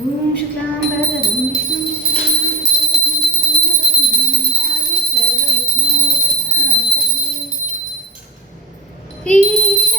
ॐ शुक्लां भरदरं विष्णुं ఈశా ईश